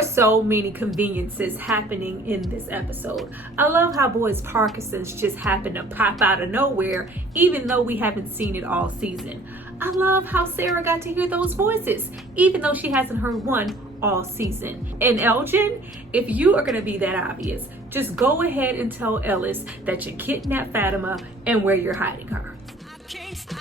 were so many conveniences happening in this episode. I love how Boyd's Parkinson's just happened to pop out of nowhere, even though we haven't seen it all season. I love how Sarah got to hear those voices, even though she hasn't heard one all season. And Elgin, if you are going to be that obvious, just go ahead and tell Ellis that you kidnapped Fatima and where you're hiding her. I can't stay.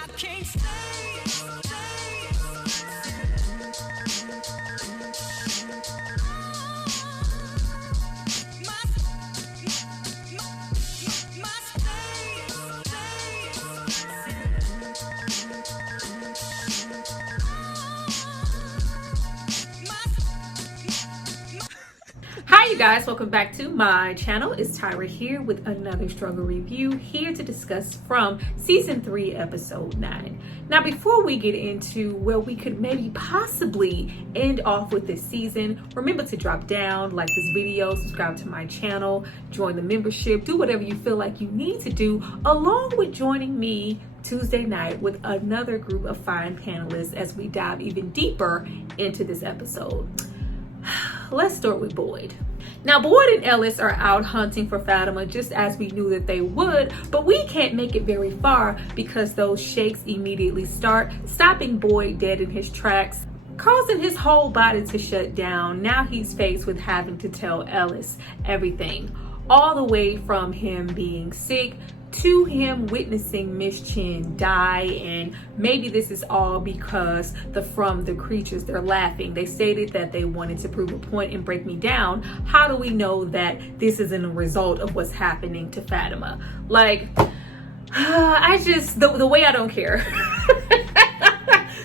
Hi you guys, welcome back to my channel. It's Tyra here with another struggle review, here to discuss from season 3 episode 9. Now before we get into where we could maybe possibly end off with this season, remember to drop down, like this video, subscribe to my channel, join the membership, do whatever you feel like you need to do, along with joining me Tuesday night with another group of fine panelists as we dive even deeper into this episode. Let's start with Boyd. Now, Boyd and Ellis are out hunting for Fatima just as we knew that they would, but we can't make it very far because those shakes immediately start, stopping Boyd dead in his tracks, causing his whole body to shut down. Now he's faced with having to tell Ellis everything, all the way from him being sick to him witnessing Miss Chin die. And maybe this is all because the creatures, they're laughing. They stated that they wanted to prove a point and break me down. How do we know that this isn't a result of what's happening to Fatima? Like, I just, the way I don't care.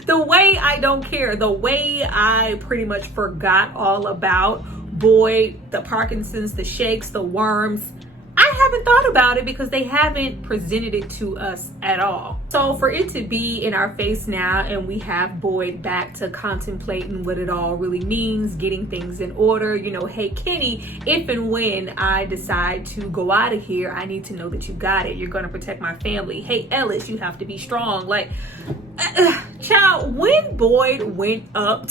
The way I don't care, the way I pretty much forgot all about Boyd, the Parkinson's, the shakes, the worms. I haven't thought about it because they haven't presented it to us at all. So for it to be in our face now and we have Boyd back to contemplating what it all really means, getting things in order, you know, hey Kenny, if and when I decide to go out of here, I need to know that you got it. You're going to protect my family. Hey Ellis, you have to be strong. Like, child, when Boyd went up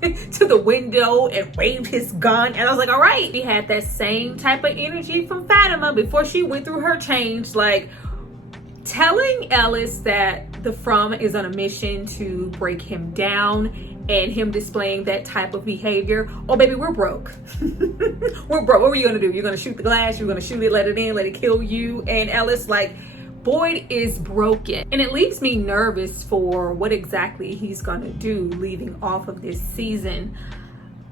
to the window and waved his gun, and I was like, all right, he had that same type of energy from Fatima before she went through her change. Like, telling Ellis that the From is on a mission to break him down and him displaying that type of behavior. Oh baby, we're broke. We're broke. What were you gonna do? You're gonna shoot the glass, you're gonna shoot it, let it in, let it kill you. And Ellis, like, Boyd is broken, and it leaves me nervous for what exactly he's gonna do leaving off of this season.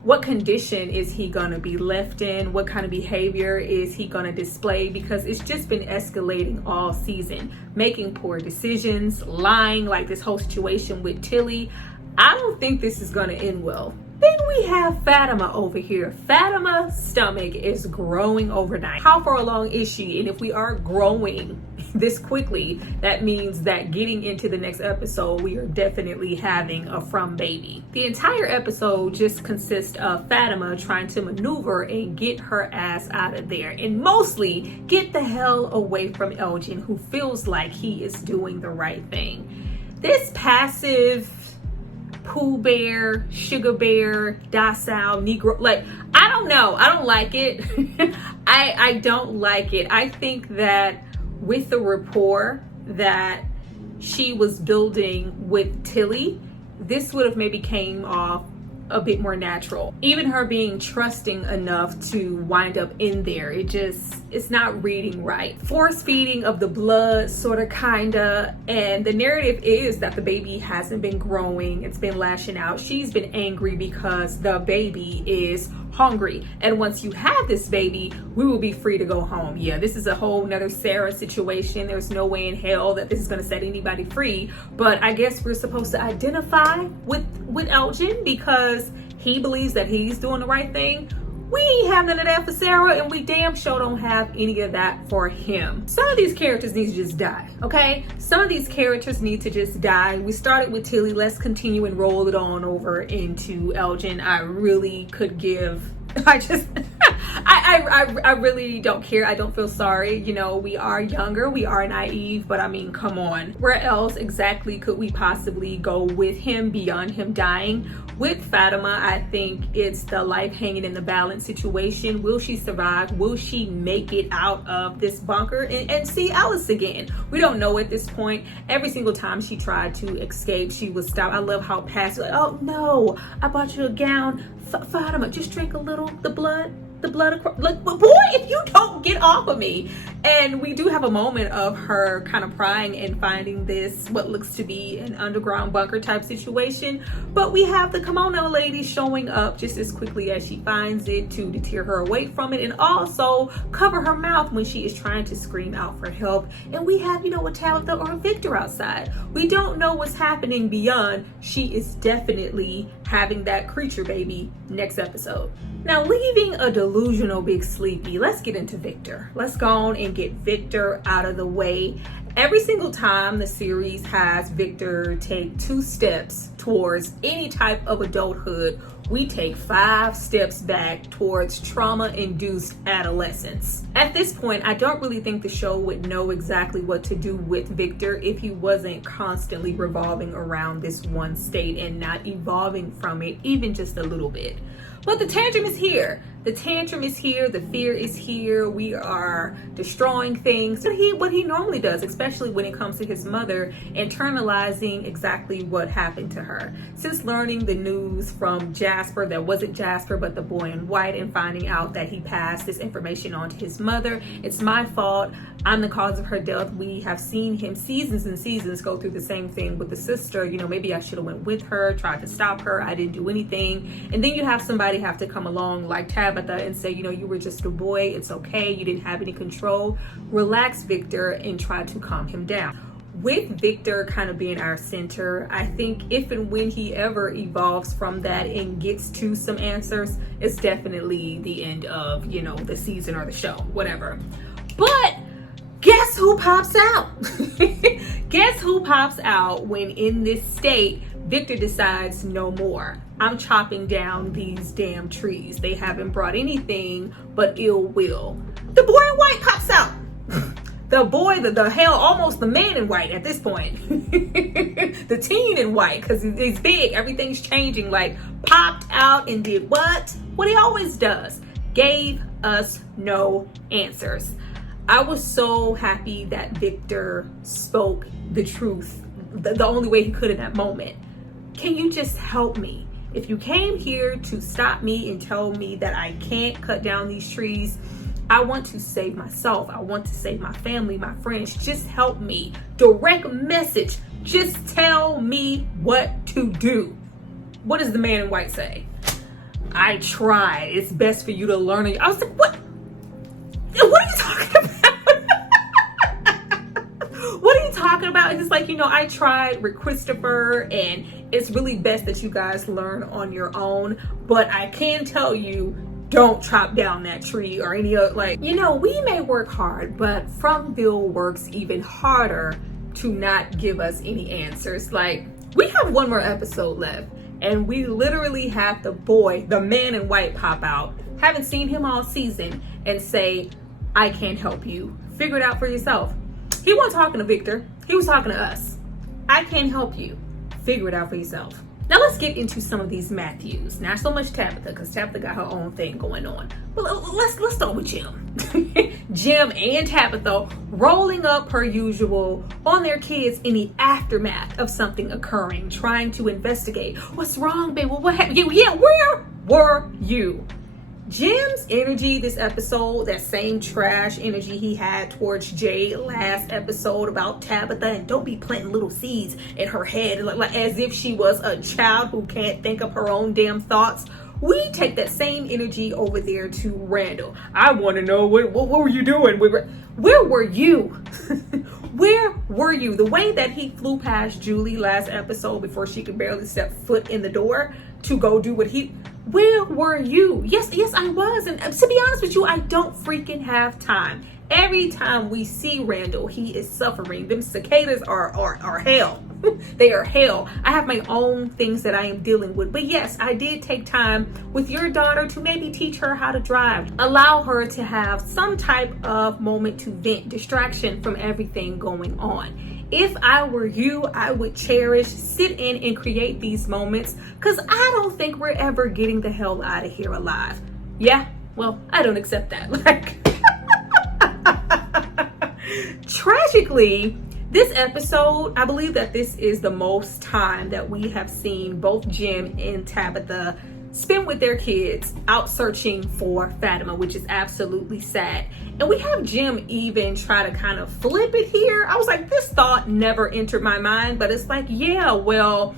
What condition is he gonna be left in? What kind of behavior is he gonna display? Because it's just been escalating all season, making poor decisions, lying, like this whole situation with Tilly. I don't think this is gonna end well. Then we have Fatima over here. Fatima's stomach is growing overnight. How far along is she? And if we are growing this quickly, that means that getting into the next episode, we are definitely having a From baby. The entire episode just consists of Fatima trying to maneuver and get her ass out of there, and mostly get the hell away from Elgin, who feels like he is doing the right thing. This passive Pooh Bear, Sugar Bear, docile Negro, like, I don't know, I don't like it. I don't like it. I think that with the rapport that she was building with Tilly, this would have maybe came off a bit more natural. Even her being trusting enough to wind up in there, it's not reading right. Force feeding of the blood, sort of, kinda. And the narrative is that the baby hasn't been growing, it's been lashing out. She's been angry because the baby is hungry, and once you have this baby, we will be free to go home. Yeah, this is a whole nother Sarah situation. There's no way in hell that this is going to set anybody free, but I guess we're supposed to identify with Elgin because he believes that he's doing the right thing. We ain't have none of that for Sarah, and we damn sure don't have any of that for him. Some of these characters need to just die, okay? Some of these characters need to just die. We started with Tilly. Let's continue and roll it on over into Elgin. I really could give, I I really don't care. I don't feel sorry. You know, we are younger, we are naive, but I mean, come on. Where else exactly could we possibly go with him beyond him dying? With Fatima, I think it's the life hanging in the balance situation. Will she survive? Will she make it out of this bunker and see Alice again? We don't know at this point. Every single time she tried to escape, she was stopped. I love how passive, like, oh no, I bought you a gown. Fatima, just drink a little, the blood across, like, boy, if you don't get off of me. And we do have a moment of her kind of prying and finding this, what looks to be an underground bunker type situation. But we have the kimono lady showing up just as quickly as she finds it to deter her away from it, and also cover her mouth when she is trying to scream out for help. And we have, you know, a Tabitha or Victor outside. We don't know what's happening beyond. She is definitely having that creature baby next episode. Now, leaving a delusional big sleepy, let's get into Victor. Let's go on and get Victor out of the way. Every single time the series has Victor take 2 steps towards any type of adulthood, we take 5 steps back towards trauma-induced adolescence. At this point, I don't really think the show would know exactly what to do with Victor if he wasn't constantly revolving around this one state and not evolving from it even just a little bit. But the tantrum is here. The tantrum is here. The fear is here. We are destroying things. What he normally does, especially when it comes to his mother, internalizing exactly what happened to her. Since learning the news from Jasper, that wasn't Jasper, but the boy in white, and finding out that he passed this information on to his mother. It's my fault. I'm the cause of her death. We have seen him seasons and seasons go through the same thing with the sister. You know, maybe I should have went with her, tried to stop her. I didn't do anything. And then you have somebody have to come along like Tabitha and say, you know, you were just a boy. It's okay. You didn't have any control. Relax, Victor, and try to calm him down. With Victor kind of being our center, I think if and when he ever evolves from that and gets to some answers, it's definitely the end of, you know, the season or the show, whatever. But guess who pops out? Guess who pops out when in this state, Victor decides no more. I'm chopping down these damn trees. They haven't brought anything but ill will. The boy in white pops out. The boy, the hell, almost the man in white at this point. The teen in white, because he's big. Everything's changing. Like, popped out and did what? What he always does. Gave us no answers. I was so happy that Victor spoke the truth the only way he could in that moment. Can you just help me? If you came here to stop me and tell me that I can't cut down these trees, I want to save myself. I want to save my family, my friends. Just help me. Direct message. Just tell me what to do. What does the man in white say? I tried. It's best for you to learn. I was like, what? What are you talking about? What are you talking about? It's just like, you know, I tried with Christopher, and it's really best that you guys learn on your own. But I can tell you, don't chop down that tree or any other, like, you know, we may work hard, but Fromville works even harder to not give us any answers. Like, we have one more episode left, and we literally have the boy, the man in white, pop out. Haven't seen him all season, and say, I can't help you. Figure it out for yourself. He wasn't talking to Victor. He was talking to us. I can't help you. Figure it out for yourself. Now let's get into some of these Matthews. Not so much Tabitha, because Tabitha got her own thing going on. But let's start with Jim. Jim and Tabitha rolling up per usual on their kids in the aftermath of something occurring, trying to investigate. What's wrong, babe? Well, what happened? Yeah, where were you? Jim's energy this episode, that same trash energy he had towards Jay last episode about Tabitha, and don't be planting little seeds in her head like as if she was a child who can't think of her own damn thoughts. We take that same energy over there to Randall. I want to know, what were you doing? Where were you? Where were you? The way that he flew past Julie last episode before she could barely step foot in the door to go do what he... Where were you? Yes, I was. And to be honest with you, I don't freaking have time. Every time we see Randall, he is suffering. Them cicadas are hell. They are hell. I have my own things that I am dealing with. But yes, I did take time with your daughter to maybe teach her how to drive. Allow her to have some type of moment to vent, distraction from everything going on. If I were you, I would cherish, sit in and create these moments, because I don't think we're ever getting the hell out of here alive. Yeah, well, I don't accept that. Like, tragically, this episode, I believe that this is the most time that we have seen both Jim and Tabitha spend with their kids out searching for Fatima, which is absolutely sad. And we have Jim even try to kind of flip it here. I was like, this thought never entered my mind, but it's like, yeah, well,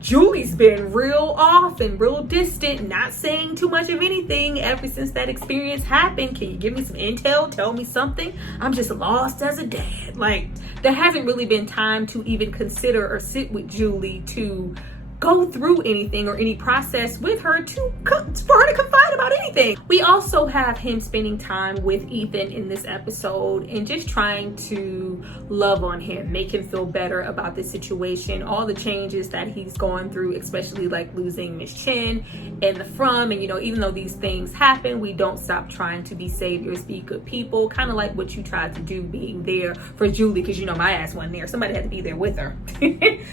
Julie's been real off and real distant, not saying too much of anything ever since that experience happened. Can you give me some intel? Tell me something. I'm just lost as a dad. Like, there hasn't really been time to even consider or sit with Julie to go through anything or any process with her for her to confide about anything. We also have him spending time with Ethan in this episode and just trying to love on him, make him feel better about the situation, all the changes that he's going through, especially like losing Miss Chen and the From. And, you know, even though these things happen, we don't stop trying to be saviors, be good people, kind of like what you tried to do being there for Julie, because, you know, my ass wasn't there. Somebody had to be there with her.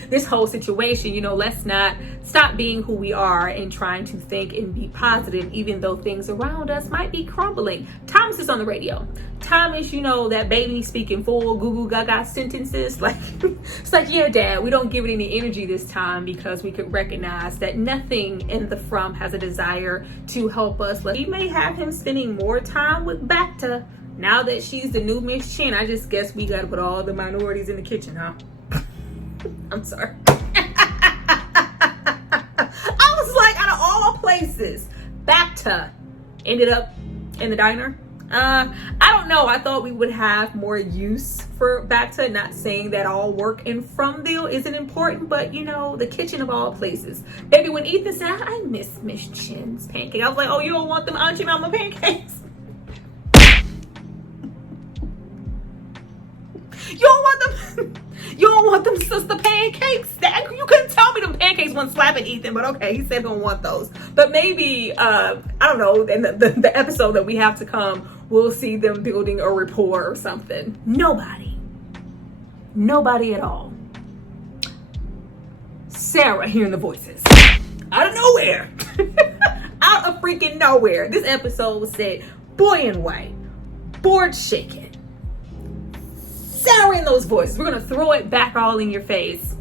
This whole situation, you know, let's not stop being who we are and trying to think and be positive, even though things around us might be crumbling. Thomas is on the radio. Thomas, you know, that baby speaking full goo goo gaga sentences. Like, it's like, yeah, Dad, we don't give it any energy this time because we could recognize that nothing in the From has a desire to help us. Like, we may have him spending more time with Bacta now that she's the new Miss Chen. I just guess we gotta put all the minorities in the kitchen, huh? I'm sorry. Places, Bacta ended up in the diner. I don't know. I thought we would have more use for Bacta. Not saying that all work in Fromville isn't important, but you know, the kitchen of all places. Baby, when Ethan said, I miss Miss Chen's pancake, I was like, oh, you don't want them Auntie Mama pancakes? You don't want them sister pancakes? You couldn't tell me them pancakes weren't slapping Ethan, but okay, he said don't want those. But maybe, I don't know, in the episode that we have to come, we'll see them building a rapport or something. Nobody at all. Sarah hearing the voices. Out of nowhere. Out of freaking nowhere. This episode said, boy in white, board shaking. Sarah in those voices. We're gonna throw it back all in your face,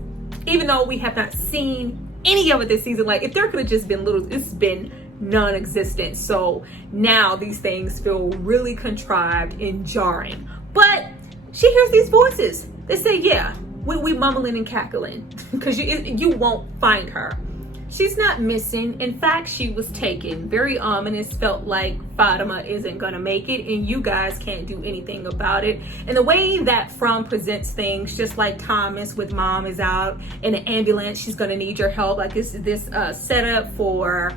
even though we have not seen any of it this season. Like, if there could have just been little, it's been non-existent. So now these things feel really contrived and jarring. But she hears these voices. They say, yeah, we mumbling and cackling because you won't find her. She's not missing. In fact, she was taken. Very ominous. Felt like Fatima isn't gonna make it and you guys can't do anything about it. And the way that From presents things, just like Thomas with Mom is out in an ambulance, she's gonna need your help. Like, this setup for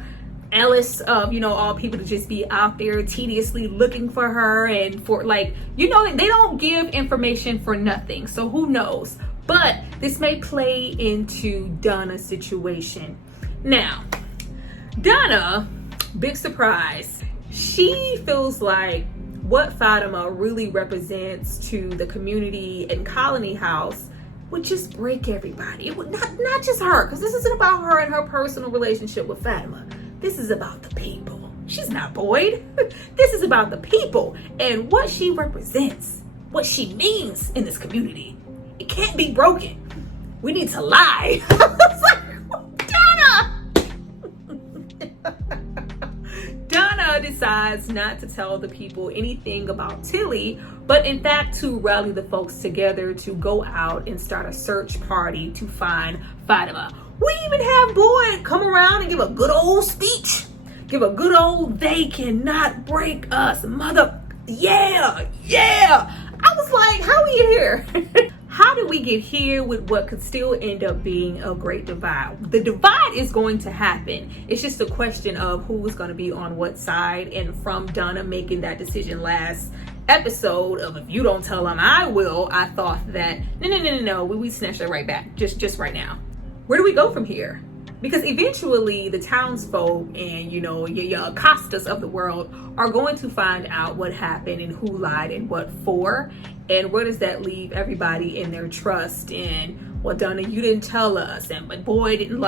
Ellis, of, you know, all people to just be out there tediously looking for her, and for, like, you know, they don't give information for nothing. So who knows? But this may play into Donna's situation. Now, Donna, big surprise, she feels like what Fatima really represents to the community and Colony House would just break everybody. It would not just her, because this isn't about her and her personal relationship with Fatima. This is about the people. She's not Boyd. This is about the people and what she represents, what she means in this community. It can't be broken. We need to lie. Donna decides not to tell the people anything about Tilly, but in fact to rally the folks together to go out and start a search party to find Fatima. We even have Boyd come around and give a good old speech. Give a good old, they cannot break us, mother. Yeah. I was like, how are we in here? how did we get here with what could still end up being a great divide? The divide is going to happen. It's just a question of who is going to be on what side. And from Donna making that decision last episode of if you don't tell them I will, I thought that no, we snatched that right back just right now. Where do we go from here? Because eventually the townsfolk and your Acostas of the world are going to find out what happened and who lied and what for. And where does that leave everybody in their trust? And, well, Donna, you didn't tell us. And, but boy, didn't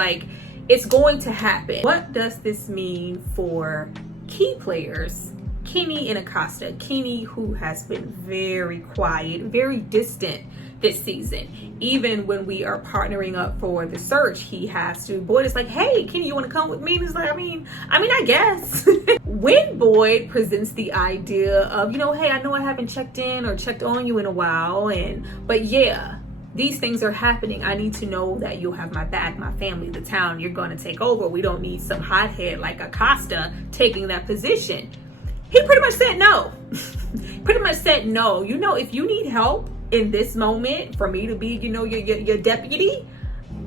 it's going to happen. What does this mean for key players, Kenny and Acosta? Kenny, who has been very quiet, very distant this season. Even when we are partnering up for the search, he has to. Boyd is like, hey, Kenny, you want to come with me? And he's like, I mean, I guess. When Boyd presents the idea of, hey, I know I haven't checked in or checked on you in a while, but yeah, these things are happening. I need to know that you'll have my back, my family, the town you're going to take over. We don't need some hothead like Acosta taking that position. He pretty much said no. If you need help in this moment for me to be, your deputy,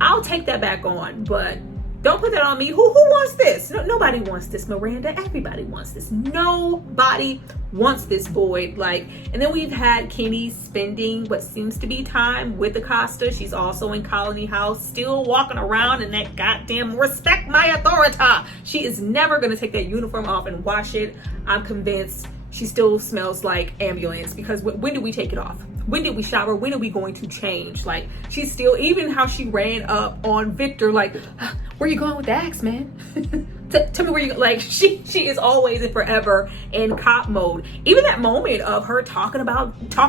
I'll take that back on. But don't put that on me. Who wants this? No, nobody wants this, Miranda. Everybody wants this. Nobody wants this, Boyd. And then we've had Kenny spending what seems to be time with Acosta. She's also in Colony House, still walking around in that goddamn respect my authority. She is never going to take that uniform off and wash it. I'm convinced she still smells like ambulance, because when did we take it off? When did we shower? When are we going to change? She's still, even how she ran up on Victor, where are you going with the axe, man? Tell me where you, she is always and forever in cop mode. Even that moment of her talking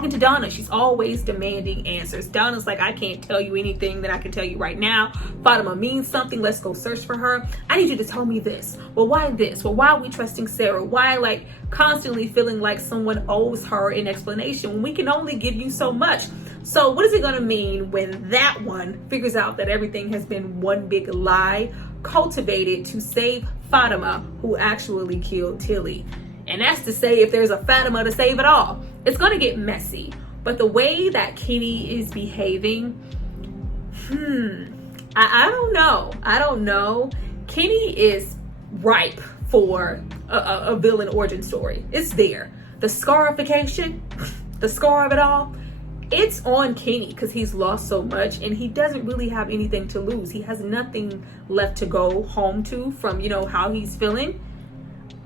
to Donna, she's always demanding answers. Donna's like, I can't tell you anything that I can tell you right now. Fatima means something. Let's go search for her. I need you to tell me this. Well, why this? Well, why are we trusting Sarah? Why constantly feeling like someone owes her an explanation when we can only give you so much? So what is it going to mean when that one figures out that everything has been one big lie cultivated to save Fatima, who actually killed Tilly? And that's to say, if there's a Fatima to save it all, it's going to get messy. But the way that Kenny is behaving, I don't know. Kenny is ripe for a villain origin story. It's there. The scarification, the scar of it all, it's on Kenny, because he's lost so much and he doesn't really have anything to lose. He has nothing left to go home to from, how he's feeling.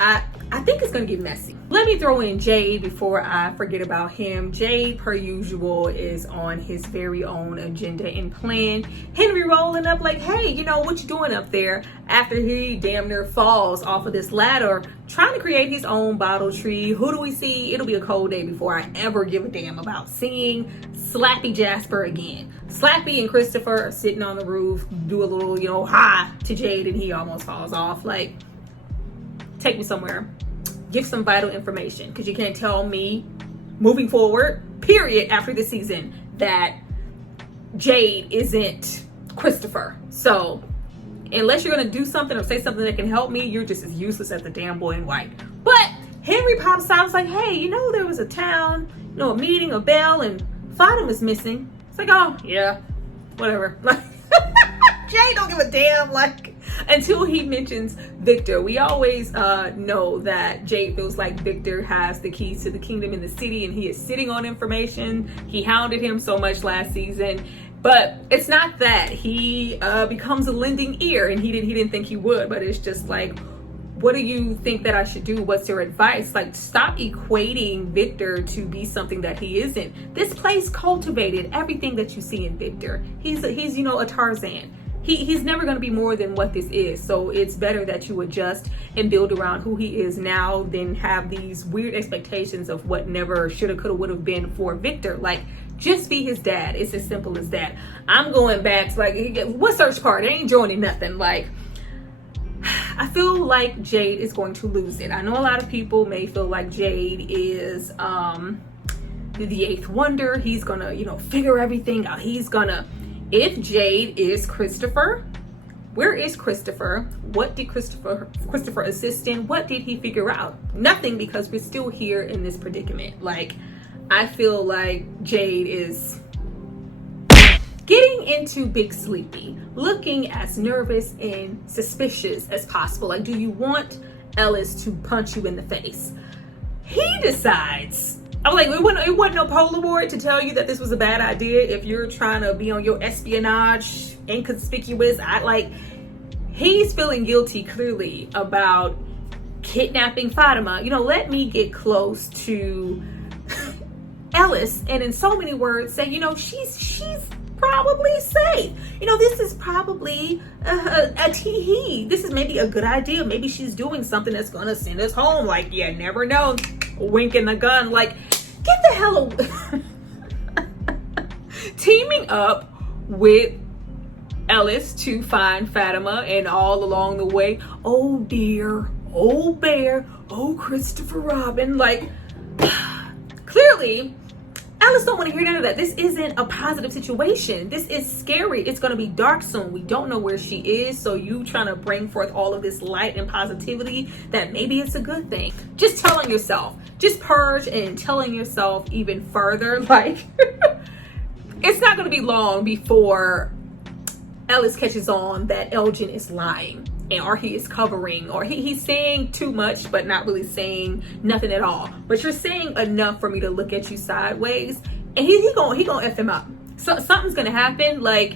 I think it's going to get messy. Let me throw in Jade before I forget about him. Jade, per usual, is on his very own agenda and plan. Henry rolling up like, hey, what you doing up there? After he damn near falls off of this ladder, trying to create his own bottle tree. Who do we see? It'll be a cold day before I ever give a damn about seeing Slappy Jasper again. Slappy and Christopher are sitting on the roof, do a little, hi to Jade, and he almost falls off. Take me somewhere. Give some vital information, because you can't tell me moving forward, period, after this season, that Jade isn't Christopher. So unless you're going to do something or say something that can help me, you're just as useless as the damn boy in white. But Henry pops out, was like, hey, there was a town, a meeting, a bell, and Fatima's missing. It's like, oh, yeah, whatever. Jade don't give a damn, until he mentions Victor. We always know that Jade feels like Victor has the keys to the kingdom in the city, and he is sitting on information. He hounded him so much last season, but it's not that. He becomes a lending ear, and he didn't think he would, but it's just what do you think that I should do? What's your advice? Stop equating Victor to be something that he isn't. This place cultivated everything that you see in Victor. He's a Tarzan. He's never going to be more than what this is. So it's better that you adjust and build around who he is now than have these weird expectations of what never shoulda, coulda, would have been for Victor. Just be his dad. It's as simple as that. I'm going back to what search part? I ain't joining nothing. I feel like Jade is going to lose it. I know a lot of people may feel like Jade is the eighth wonder. He's gonna, figure everything out. If Jade is Christopher, where is Christopher? What did Christopher assist in? What did he figure out? Nothing, because we're still here in this predicament. I feel like Jade is into Big Sleepy, looking as nervous and suspicious as possible. Like, do you want Ellis to punch you in the face? He decides, I was like, it wasn't no Polaroid to tell you that this was a bad idea if you're trying to be on your espionage, inconspicuous. He's feeling guilty clearly about kidnapping Fatima. Let me get close to Ellis and in so many words say, she's probably safe. This is probably a tee-hee. This is maybe a good idea. Maybe she's doing something that's gonna send us home. Like, you never know. Winking the gun. Like, get the hell away. Teaming up with Ellis to find Fatima, and all along the way, oh dear, oh bear, oh Christopher Robin. Like, clearly Ellis don't want to hear none of that. This isn't a positive situation. This is scary. It's going to be dark soon. We don't know where she is. So you trying to bring forth all of this light and positivity that maybe it's a good thing. Just telling yourself, just purge and telling yourself even further. Like, it's not going to be long before Ellis catches on that Elgin is lying, or he is covering, or he's saying too much but not really saying nothing at all. But you're saying enough for me to look at you sideways, and he gonna F him up. So something's gonna happen. Like,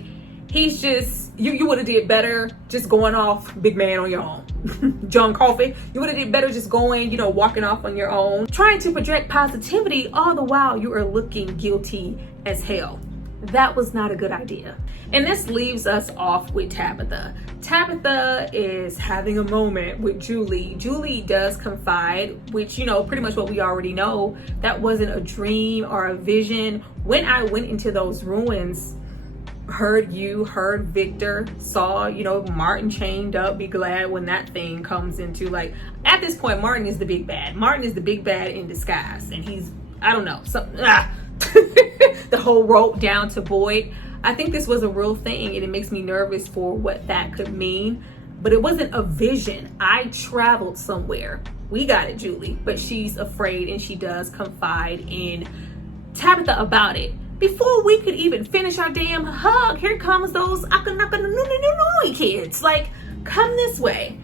he's just, you would have did better just going off big man on your own. John Coffey, you would have did better just going, walking off on your own, trying to project positivity all the while you are looking guilty as hell. That was not a good idea. And this leaves us off with Tabitha. Tabitha is having a moment with Julie. Julie does confide, which, pretty much what we already know. That wasn't a dream or a vision. When I went into those ruins, heard Victor, saw, Martin chained up, be glad when that thing comes into, like, at this point, Martin is the big bad. Martin is the big bad in disguise. And he's, I don't know, the whole rope down to Boyd. I think this was a real thing, and it makes me nervous for what that could mean. But it wasn't a vision. I traveled somewhere. We got it, Julie. But she's afraid, and she does confide in Tabitha about it. Before we could even finish our damn hug, here comes those kids. Like, come this way.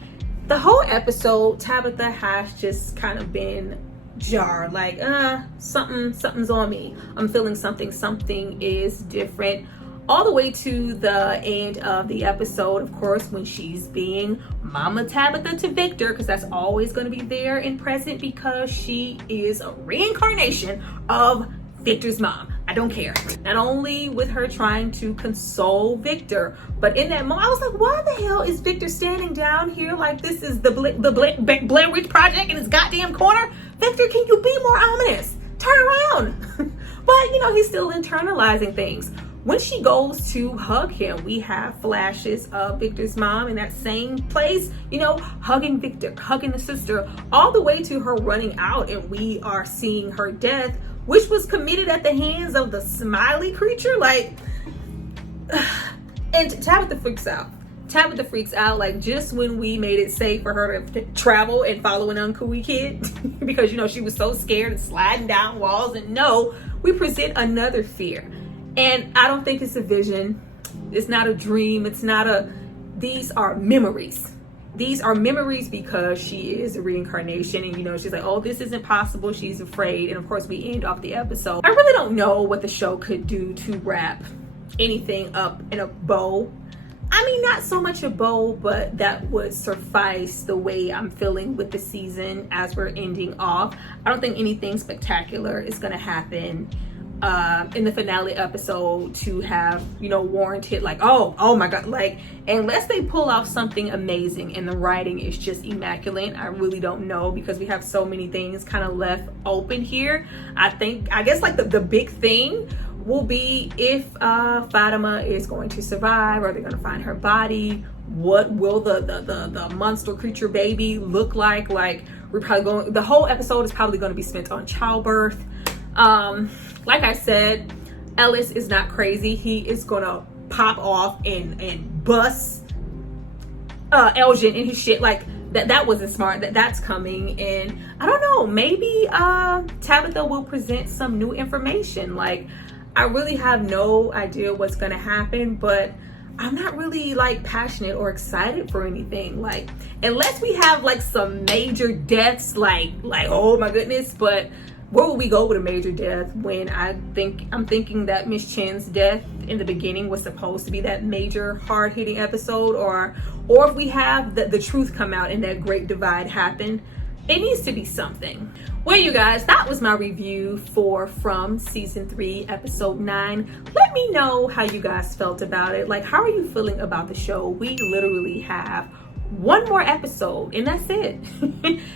The whole episode, Tabitha has just kind of been jarred. Like, something's on me. I'm feeling something is different. All the way to the end of the episode, of course, when she's being Mama Tabitha to Victor, because that's always going to be there and present, because she is a reincarnation of Victor's mom. I don't care. Not only with her trying to console Victor, but in that moment, I was like, why the hell is Victor standing down here like this is the Blair Witch Project in his goddamn corner? Victor, can you be more ominous? Turn around. But, he's still internalizing things. When she goes to hug him, we have flashes of Victor's mom in that same place, hugging Victor, hugging the sister, all the way to her running out, and we are seeing her death, which was committed at the hands of the smiley creature. Like, and Tabitha freaks out. Tabitha freaks out, like, just when we made it safe for her to travel and follow an uncouey kid, because, she was so scared and sliding down walls, and no, we present another fear. And I don't think it's a vision. It's not a dream. These are memories. These are memories because she is a reincarnation, and she's like, oh, this isn't possible. She's afraid. And of course, we end off the episode. I really don't know what the show could do to wrap anything up in a bow. I mean, not so much a bow, but that would suffice the way I'm feeling with the season as we're ending off. I don't think anything spectacular is going to happen in the finale episode to have, warranted, like, oh my God, like, unless they pull off something amazing and the writing is just immaculate. I really don't know, because we have so many things kind of left open here. I guess like the big thing will be if Fatima is going to survive. Are they going to find her body? What will the monster creature baby look like? Like, the whole episode is probably going to be spent on childbirth. Like I said, Ellis is not crazy. He is gonna pop off and bust Elgin in his shit. Like, that wasn't smart. That's coming. And I don't know, maybe Tabitha will present some new information. Like, I really have no idea what's gonna happen, but I'm not really like passionate or excited for anything. Like, unless we have like some major deaths, like oh my goodness. But where will we go with a major death when I'm thinking that Miss Chen's death in the beginning was supposed to be that major hard-hitting episode, or if we have the truth come out and that great divide happen. It needs to be something. Well, you guys, that was my review from season 3, episode 9. Let me know how you guys felt about it. Like, how are you feeling about the show? We literally have one more episode and that's it.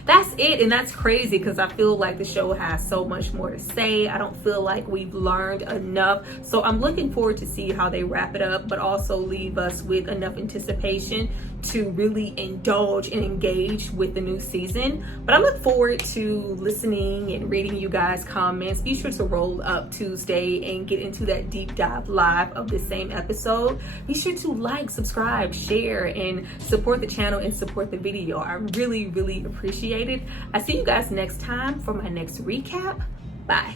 That's it, and that's crazy because I feel like the show has so much more to say. I don't feel like we've learned enough, so I'm looking forward to see how they wrap it up, but also leave us with enough anticipation to really indulge and engage with the new season. But I look forward to listening and reading you guys' comments. Be sure to roll up Tuesday and get into that deep dive live of the same episode. Be sure to like, subscribe, share, and support the channel and support the video. I really appreciate it. I see you guys next time for my next recap. Bye.